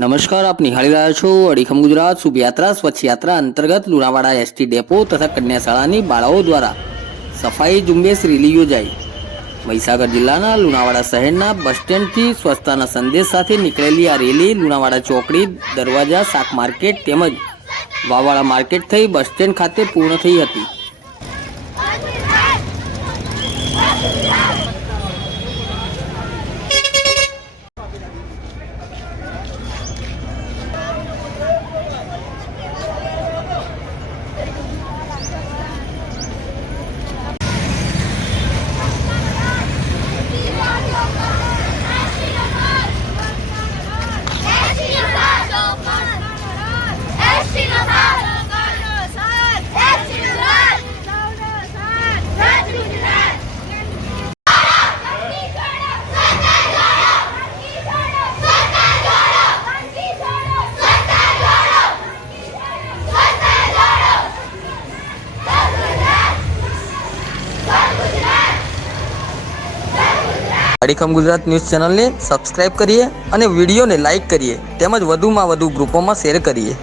नमस्कार, आप निहाળી રહ્યા છો અડીખમ ગુજરાત શુભ યાત્રા સ્વચ્છ યાત્રા અંતર્ગત લુણાવાડા એસટી ડેપો તથા કન્યાશાળાની બાળાઓ દ્વારા સફાઈ ઝુંબેશ રેલી યોજાઈ। મહીસાગર જિલ્લાના લુણાવાડા શહેરના બસ સ્ટેન્ડથી સ્વચ્છતાના સંદેશ સાથે નીકળેલી આ રેલી લુણાવાડા ચોકડી, દરવાજા, શાક માર્કેટ તેમજ વાવાળા માર્કેટ થઈ બસ સ્ટેન્ડ ખાતે પૂર્ણ થઈ હતી। અડીખમ ગુજરાત ન્યૂઝ ચેનલને સબસ્ક્રાઇબ કરીએ અને વિડીયોને લાઇક કરીએ તેમજ વધુમાં વધુ ગ્રુપોમાં શેર કરીએ।